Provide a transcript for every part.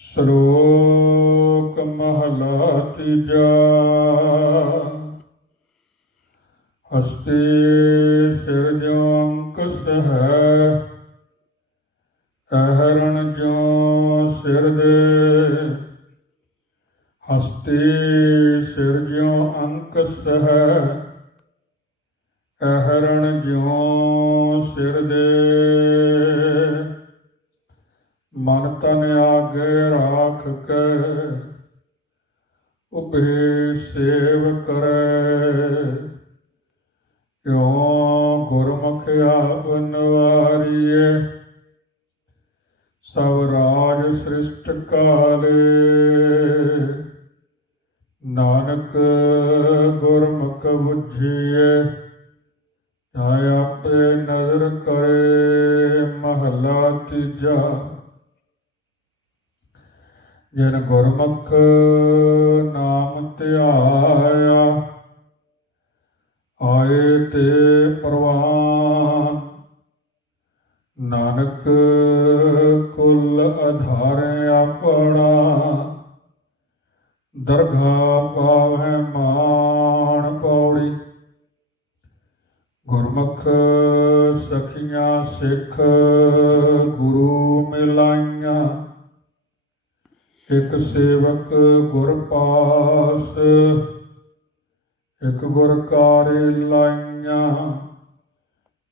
ਸ਼ਲੋਕ ਮਹਲਾ ਤੀਜਾ ਹਸਤੀ ਸਿਰਜੋ ਅੰਕਸ ਹੈ ਅਹਰਣ ਜੋ ਸਿਰ ਦੇ। ਹਸਤੀ ਸਿਰਜੋ ਅੰਕਸ ਹੈ ਅਹਰਣ ਜੋ ਸਿਰ ਦੇ। ਤਨ ਆਗੇ ਰਾਖ ਕੇ ਉਭੇ ਸੇਵ ਕਰੈ। ਕਿਉ ਗੁਰਮੁਖ ਆਪਨ ਵਾਰੀਏ ਸਭ ਰਾਜ ਸ੍ਰਿਸ਼ਟ ਕਾਲੇ। ਨਾਨਕ ਗੁਰਮੁਖ ਬੁਝੀਏ ਆਇ ਆਪੇ ਨਜ਼ਰ ਕਰੇ, ਮਹਲਾ ਤੀਜਾ। ਜਿਨ ਗੁਰਮੁਖ ਨਾਮ ਧਿਆਇਆ, ਆਏ ਤੇ ਪ੍ਰਵਾਨ। ਨਾਨਕ ਕੁਲ ਆਧਾਰੇ ਆਪਣਾ ਦਰਗਾ ਪਾਵੈ ਮਾਣ ਪੌੜੀ। ਗੁਰਮੁਖ ਸਖੀਆਂ ਸਿੱਖ ਗੁਰੂ ਮਿਲਾਈ। ਇਕ ਸੇਵਕ ਗੁਰ ਪਾਸ, ਇਕ ਗੁਰ ਕਾਰੇ ਲਾਈਆਂ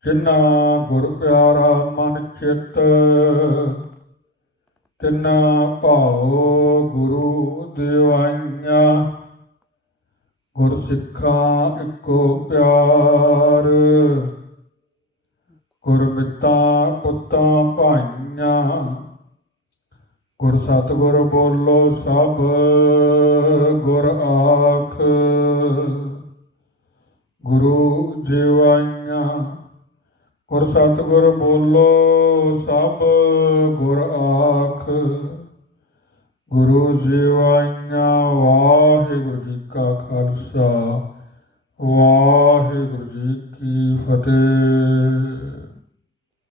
ਜਿਨਾ ਗੁਰ ਪਿਆਰਾ ਮਨ ਚਿਤ, ਤਿਨਾ ਭਾਉ ਗੁਰੂ ਦਿਵਾਈਆਂ। ਗੁਰ ਸਿੱਖਾਂ ਇੱਕੋ ਪਿਆਰ, ਗੁਰ ਮਿੱਤਾਂ ਪੁੱਤਾਂ ਭਾਈਆਂ ਗੁਰ ਸਤਿਗੁਰ ਬੋਲੋ ਸਭ, ਗੁਰ ਆਖ। ਗੁਰੂ ਜਿਵਾਈਆਂ ਗੁਰ ਸਤਿਗੁਰ ਬੋਲੋ ਸਭ, ਗੁਰ ਆਖ। ਗੁਰੂ ਜਿਵਾਈਆਂ ਵਾਹਿਗੁਰੂ ਜੀ ਕਾ ਖਾਲਸਾ, ਵਾਹਿਗੁਰੂ ਜੀ ਕੀ ਫਤਿਹ।